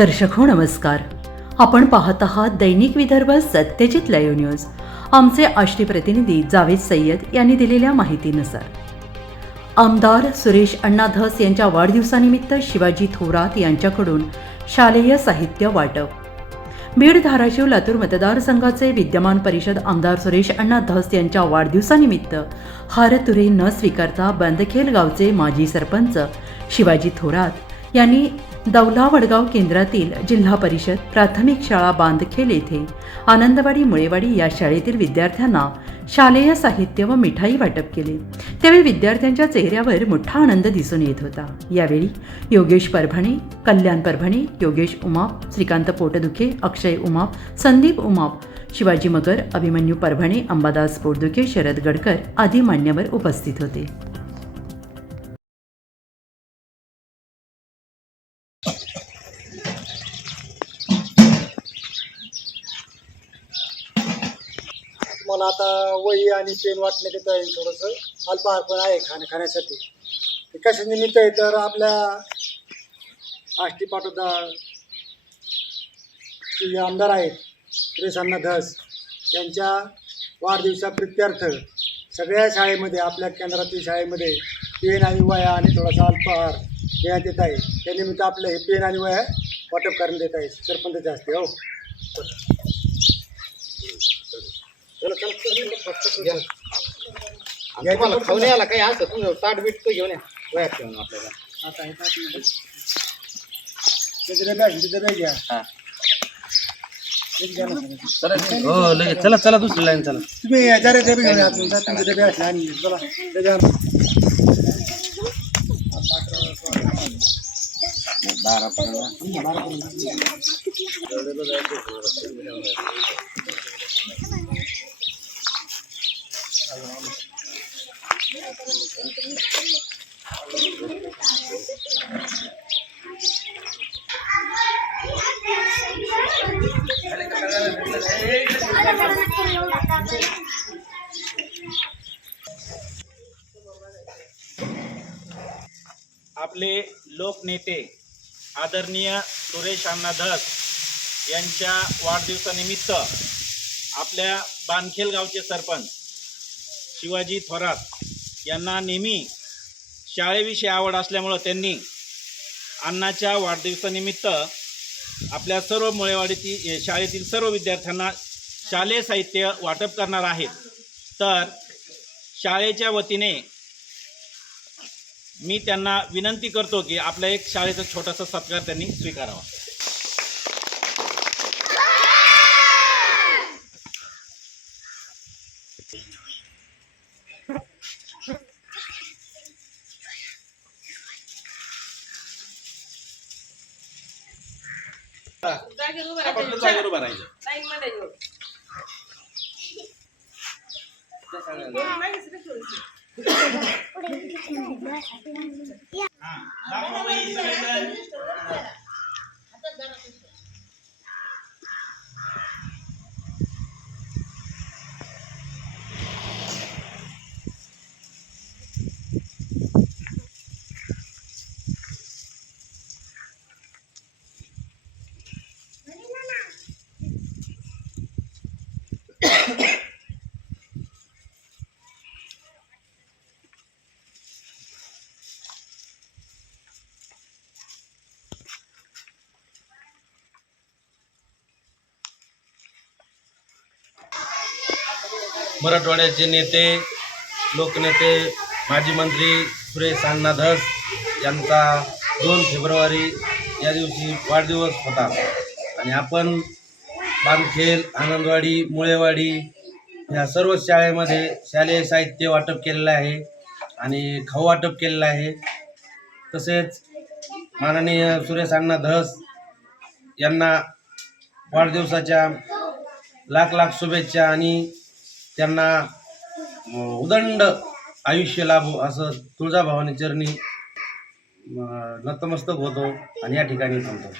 दर्शक हो नमस्कार. आपण पाहत आहात दैनिक विदर्भ सत्यजित लाईव्ह न्यूज. आमचे आष्टी प्रतिनिधी जावेद सय्यद यांनी दिलेल्या माहितीनुसार आमदार सुरेश अण्णा धस यांच्या वाढदिवसानिमित्त शिवाजी थोरात यांच्याकडून शालेय साहित्य वाटप. बीड, धाराशिव, लातूर मतदारसंघाचे विद्यमान परिषद आमदार सुरेश अण्णा धस यांच्या वाढदिवसानिमित्त हारतुरे न स्वीकारता बंदखेल गावचे माजी सरपंच शिवाजी थोरात यांनी दौला वडगाव केंद्रातील जिल्हा परिषद प्राथमिक शाळा बांधखेल येथे आनंदवाडी मुळेवाडी या शाळेतील विद्यार्थ्यांना शालेय साहित्य व मिठाई वाटप केले. त्यावेळी विद्यार्थ्यांच्या चेहऱ्यावर मोठा आनंद दिसून येत होता. यावेळी योगेश परभणे, कल्याण परभणे, योगेश उमाप, श्रीकांत पोटदुखे, अक्षय उमाप, संदीप उमाप, शिवाजी मगर, अभिमन्यू परभणे, अंबादास पोटदुखे, शरद गडकर आदी मान्यवर उपस्थित होते. मला आता वही आणि पेन वाटण्यात येत आहे. थोडंसं अल्पहार पण आहे खाण्यासाठी. ते कशा निमित्त आहे तर आपल्या आष्टी पाटोदा जे आमदार आहेत सुरेश अण्णा धस यांच्या वाढदिवसाप्रित्यर्थ सगळ्या शाळेमध्ये, आपल्या केंद्रातील शाळेमध्ये पेन आणि वह्या आणि थोडासा अल्पहार देण्यात येत आहे. त्यानिमित्त आपलं हे पेन आणि वह्या वाटप करण्यात येत आहे सरपंचाच्या हस्ते. हो तुम्हाला खाऊन यायला काही असतं तुमचं ताट बीट तो घेऊन या वयात ठेवून आपल्याला आता डबे घ्या. हो लगेच चला चला दुसरी लाईन चला. तुम्ही जरा डबे घेऊन या. तुमचे डबे असले आणि चला डबे आण. 12 आपले लोकनेते आदरणीय सुरेश अण्णा धस यांच्या वाढदिवसानिमित्त आपल्या बांधखेल गावचे सरपंच शिवाजी थोरात यांना नेहमी शाळेविषयी आवड असल्यामुळं त्यांनी अण्णाच्या वाढदिवसानिमित्त आपल्या सर्व मुळेवाडीतील शाळेतील सर्व विद्यार्थ्यांना शालेय साहित्य वाटप करणार आहेत. तर शाळेच्या वतीने मी त्यांना विनंती करतो की आपला एक शाळेचा छोटासा सत्कार त्यांनी स्वीकारावा. जागेवर उभं राहायचं. मराठवाड्याचे नेते, लोकनेते, माजी मंत्री सुरेश अण्णा धस यांचा 2 फेब्रुवारी या दिवशी वाढदिवस होता आणि आपण बांधखेल, आनंदवाडी, मुळेवाडी या सर्व शाळेमध्ये शालेय साहित्य वाटप केलेलं आहे आणि खाऊ वाटप केलेलं आहे. तसेच माननीय सुरेश अण्णा धस यांना वाढदिवसाच्या लाख लाख शुभेच्छा आणि त्यांना उदंड आयुष्य लाभो असं तुळजाभवानी चरणी नतमस्तक होतो आणि या ठिकाणी थांबतो.